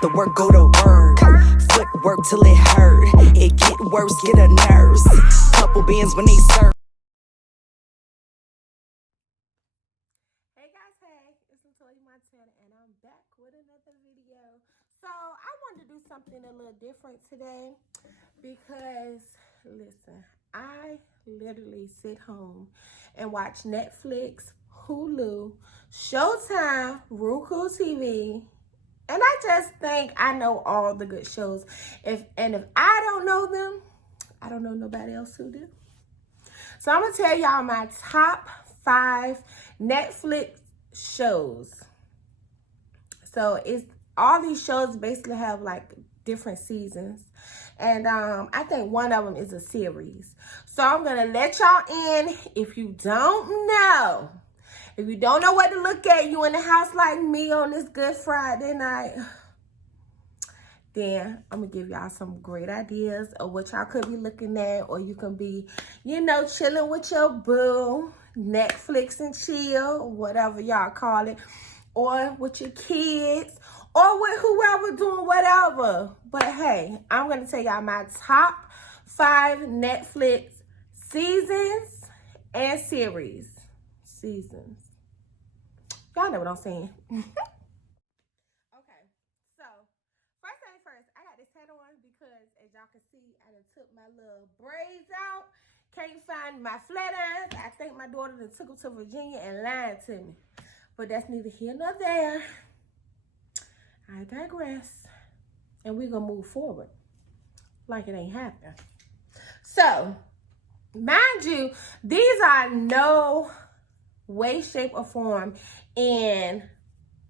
The work go to work. Footwork till it hurt. It get worse, get a nurse. Couple beans when they serve. Hey guys, hey, it's Latoya Montana and I'm back with another video. So I wanted to do something a little different today because, listen, I literally sit home and watch Netflix, Hulu, Showtime, Roku TV, and I just think I know all the good shows. If I don't know them, I don't know nobody else who do. So I'm gonna tell y'all my top 5 Netflix shows. So it's all these shows basically have like different seasons, and I think one of them is a series. So I'm gonna let y'all in. If you don't know what to look at, you in the house like me on this Good Friday night, then I'm gonna give y'all some great ideas of what y'all could be looking at, or you can be, chilling with your boo, Netflix and chill, whatever y'all call it, or with your kids, or with whoever doing whatever. But hey, I'm gonna tell y'all my top 5 Netflix seasons and series. Seasons. Y'all know what I'm saying. Okay, so first thing first, I got this hat on because, as y'all can see, I done took my little braids out. Can't find my flat irons. I think my daughter done took them to Virginia and lied to me. But that's neither here nor there. I digress. And we're going to move forward like it ain't happened. So, mind you, these are no way, shape, or form in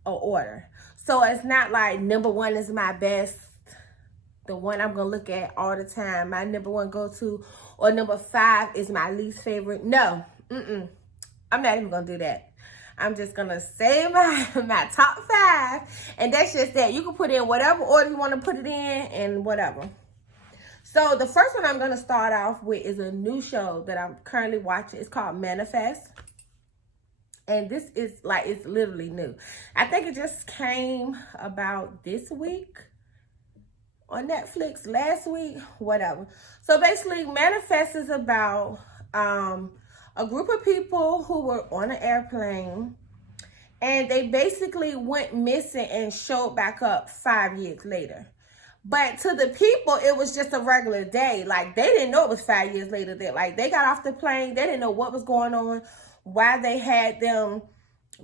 a order. So it's not like number 1 is my best, the one I'm gonna look at all the time, my number 1 go-to, or number 5 is my least favorite. No, I'm not even gonna do that. I'm just gonna say my top 5, and that's just that. You can put in whatever order you want to put it in and whatever. So the first one I'm gonna start off with is a new show that I'm currently watching. It's called Manifest. And this is like, it's literally new. I think it just came about this week on Netflix, last week, whatever. So basically, Manifest is about a group of people who were on an airplane, and they basically went missing and showed back up 5 years later. But to the people, it was just a regular day. Like, they didn't know it was 5 years later. They got off the plane. They didn't know what was going on, why they had them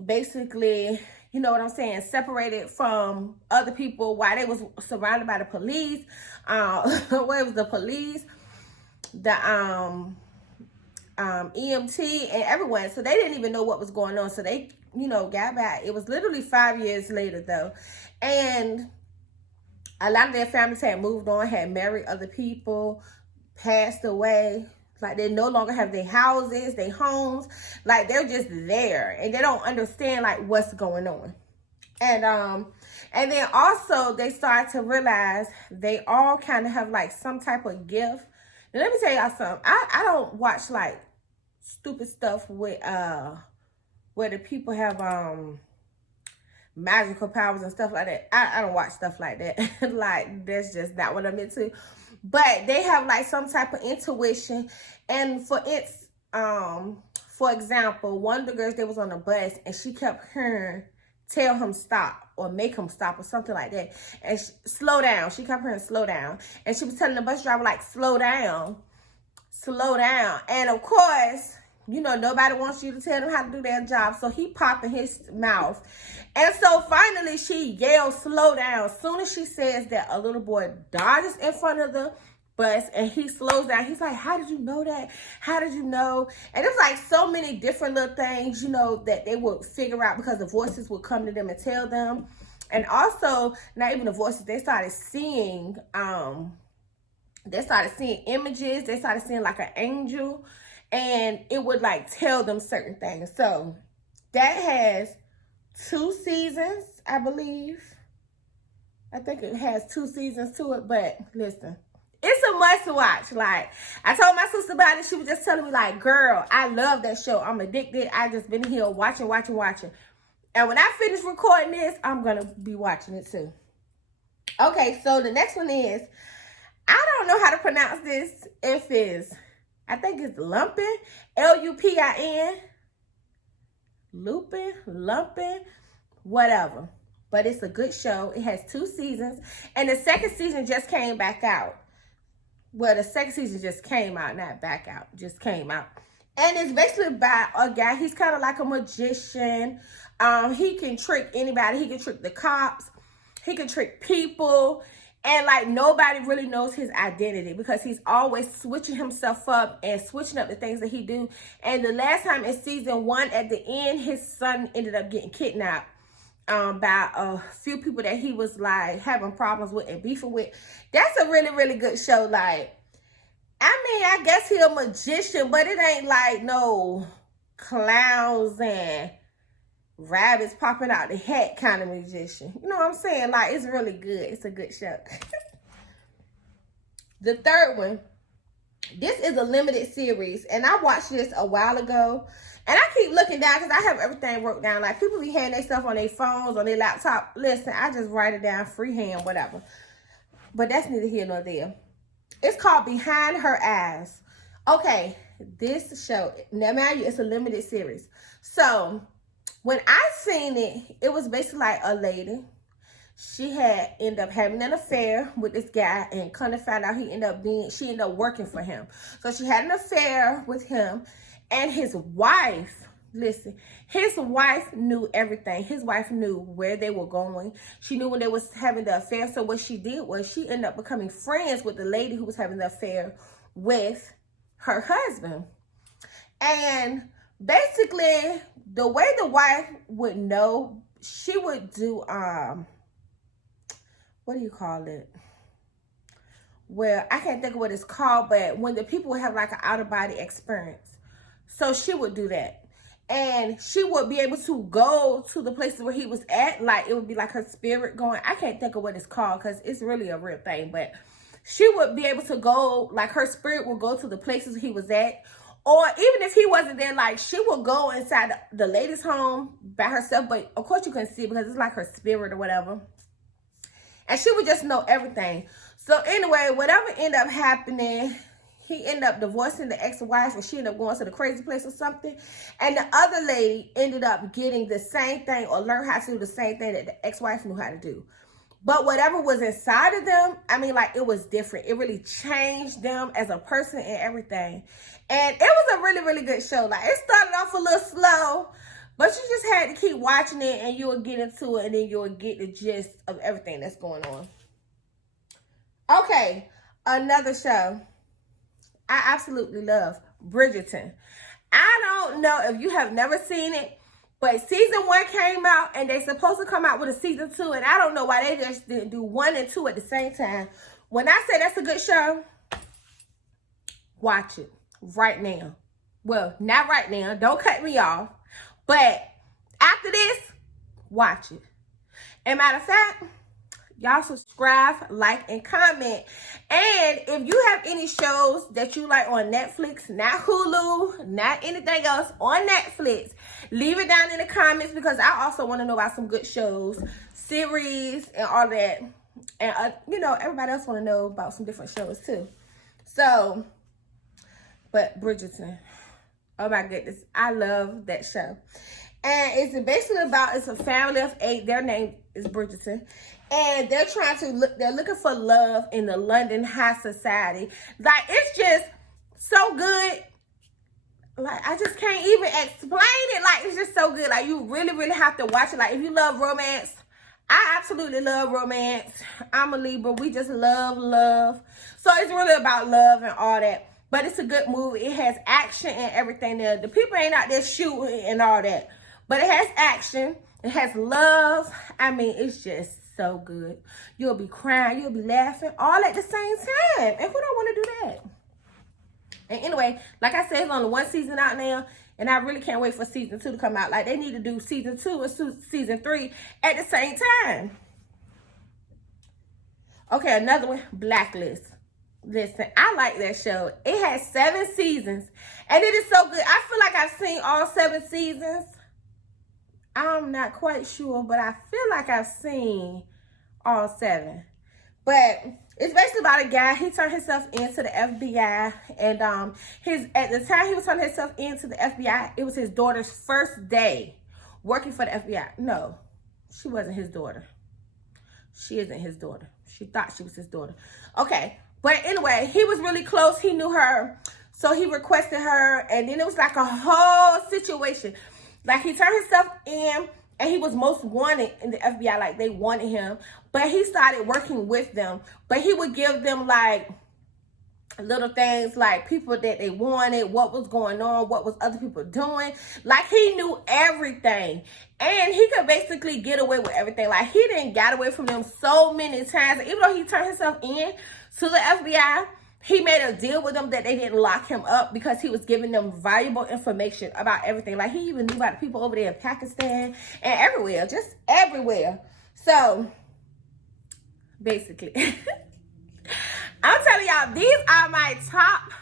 basically, you know what I'm saying, separated from other people, why they was surrounded by the police. Where was the police, the EMT, and everyone. So they didn't even know what was going on. So they, got back. It was literally 5 years later, though. And a lot of their families had moved on, had married other people, passed away. Like, they no longer have their houses, their homes. Like, they're just there, and they don't understand like what's going on. And then also they started to realize they all kind of have like some type of gift. Now, let me tell y'all something. I don't watch like stupid stuff with where the people have magical powers and stuff like that. I don't watch stuff like that. Like, that's just not what I'm into. But they have like some type of intuition. And for example, one of the girls, they was on the bus and she kept hearing, tell him stop or make him stop or something like that. And slow down. She kept hearing slow down. And she was telling the bus driver like, slow down. Slow down. And of course, nobody wants you to tell them how to do their job. So he popped in his mouth. And so finally she yelled, slow down. As soon as she says that, a little boy dodges in front of the bus and he slows down. He's like, how did you know that? How did you know? And it's like so many different little things, that they would figure out because the voices would come to them and tell them. And also, not even the voices, they started seeing images. They started seeing like an angel. And it would like tell them certain things. So that has 2 seasons, I believe. I think it has 2 seasons to it. But listen, it's a must watch. Like, I told my sister about it. She was just telling me like, girl, I love that show. I'm addicted. I just been here watching. And when I finish recording this, I'm going to be watching it too. Okay, so the next one is, I don't know how to pronounce this. If it's, I think it's Lumpin, Lupin, Lupin, Lumpin, whatever. But it's a good show. It has 2 seasons, and the second season just came back out. Well, the second season just came out, not back out, just came out. And it's basically about a guy. He's kind of like a magician. He can trick anybody. He can trick the cops. He can trick people. And like nobody really knows his identity because he's always switching himself up and switching up the things that he do. And the last time in season 1, at the end, his son ended up getting kidnapped by a few people that he was like having problems with and beefing with. That's a really, really good show. Like, I mean, I guess he a magician, but it ain't like no clowns and rabbits popping out the hat kind of magician. You know what I'm saying? Like, it's really good. It's a good show. The third one, this is a limited series, and I watched this a while ago, and I keep looking down because I have everything wrote down. Like, people be having their stuff on their phones, on their laptop. Listen, I just write it down freehand, whatever. But that's neither here nor there. It's called Behind Her Eyes. Okay, this show, now mind you, it's a limited series. So, when I seen it, it was basically like a lady. She had ended up having an affair with this guy, and kind of found out she ended up working for him. So she had an affair with him, and his wife, listen, his wife knew everything. His wife knew where they were going. She knew when they was having the affair. So what she did was she ended up becoming friends with the lady who was having the affair with her husband. And basically, the way the wife would know, she would do, what do you call it? Well, I can't think of what it's called, but when the people would have like an out-of-body experience. So she would do that. And she would be able to go to the places where he was at. Like, it would be like her spirit going. I can't think of what it's called because it's really a real thing. But she would be able to go, like her spirit would go to the places he was at. Or even if he wasn't there, like she would go inside the lady's home by herself. But of course you couldn't see it because it's like her spirit or whatever. And she would just know everything. So anyway, whatever ended up happening, he ended up divorcing the ex-wife, or she ended up going to the crazy place or something. And the other lady ended up getting the same thing, or learn how to do the same thing that the ex-wife knew how to do. But whatever was inside of them, I mean, like, it was different. It really changed them as a person and everything. And it was a really, really good show. Like, it started off a little slow, but you just had to keep watching it, and you would get into it, and then you would get the gist of everything that's going on. Okay, another show I absolutely love, Bridgerton. I don't know if you have never seen it, but season 1 came out, and they're supposed to come out with a season 2, and I don't know why they just didn't do 1 and 2 at the same time. When I say that's a good show, watch it right now. Well, not right now. Don't cut me off. But after this, watch it. And matter of fact, y'all subscribe, like, and comment. And if you have any shows that you like on Netflix, not Hulu, not anything else, on Netflix, leave it down in the comments, because I also want to know about some good shows, series, and all that. And, you know, everybody else want to know about some different shows too. So, but Bridgerton, oh my goodness, I love that show. And it's basically about, it's a family of 8. Their name is Bridgerton. And they're they're looking for love in the London high society. Like, it's just so good. Like, I just can't even explain it. Like, it's just so good. Like, you really, really have to watch it. Like, if you love romance, I absolutely love romance. I'm a Libra. We just love. So it's really about love and all that. But it's a good movie. It has action and everything there. The people ain't out there shooting and all that. But it has action. It has love. I mean, it's just so good. You'll be crying. You'll be laughing all at the same time. And who don't want to do that? And anyway, like I said, it's only 1 season out now. And I really can't wait for season 2 to come out. Like, they need to do season 2 and season 3 at the same time. Okay, another one, Blacklist. Listen, I like that show. It has 7 seasons. And it is so good. I feel like I've seen all 7 seasons. I'm not quite sure, but I feel like I've seen all 7. But it's basically about a guy. He turned himself into the FBI, and at the time he was turning himself into the FBI, it was his daughter's first day working for the FBI. No, she wasn't his daughter. She isn't his daughter. She thought she was his daughter. Okay, but anyway, he was really close. He knew her, so he requested her, and then it was like a whole situation. Like, he turned himself in, and he was most wanted in the FBI. Like, they wanted him, but he started working with them. But he would give them like little things, like people that they wanted, what was going on, what was other people doing. Like, he knew everything, and he could basically get away with everything. Like, he didn't get away from them so many times. Even though he turned himself in to the FBI, he made a deal with them that they didn't lock him up because he was giving them valuable information about everything. Like, he even knew about the people over there in Pakistan and everywhere, just everywhere. So basically, I'm telling y'all, these are my top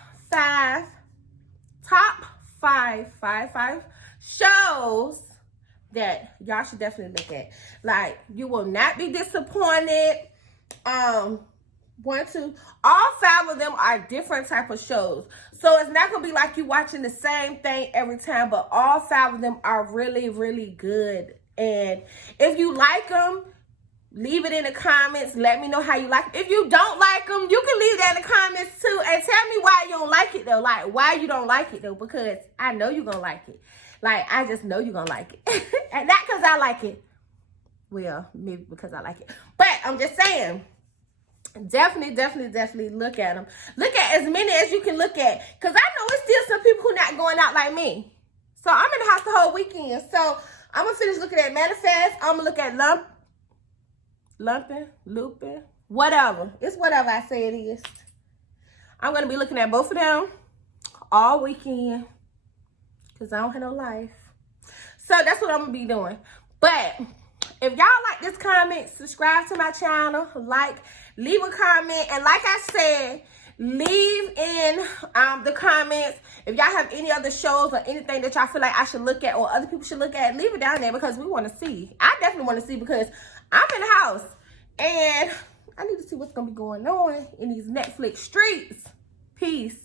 five shows that y'all should definitely look at. Like, you will not be disappointed. All 5 of them are different type of shows. So it's not gonna be like you watching the same thing every time, but all 5 of them are really, really good. And if you like them, leave it in the comments. Let me know how you like them. If you don't like them, you can leave that in the comments too. And tell me why you don't like it though. Like, why you don't like it though. Because I know you're going to like it. Like, I just know you're going to like it. And not because I like it. Well, maybe because I like it. But I'm just saying, definitely look at them. Look at as many as you can look at. Because I know it's still some people who not going out like me. So I'm in the house the whole weekend. So I'm going to finish looking at Manifest. I'm going to look at Looping, whatever. It's whatever I say it is. I'm going to be looking at both of them all weekend because I don't have no life. So that's what I'm going to be doing. But if y'all like this comment, subscribe to my channel, leave a comment, and like I said, leave in the comments if y'all have any other shows or anything that y'all feel like I should look at or other people should look at. Leave it down there because we want to see. I definitely want to see because I'm in the house and I need to see what's going to be going on in these Netflix streets. Peace.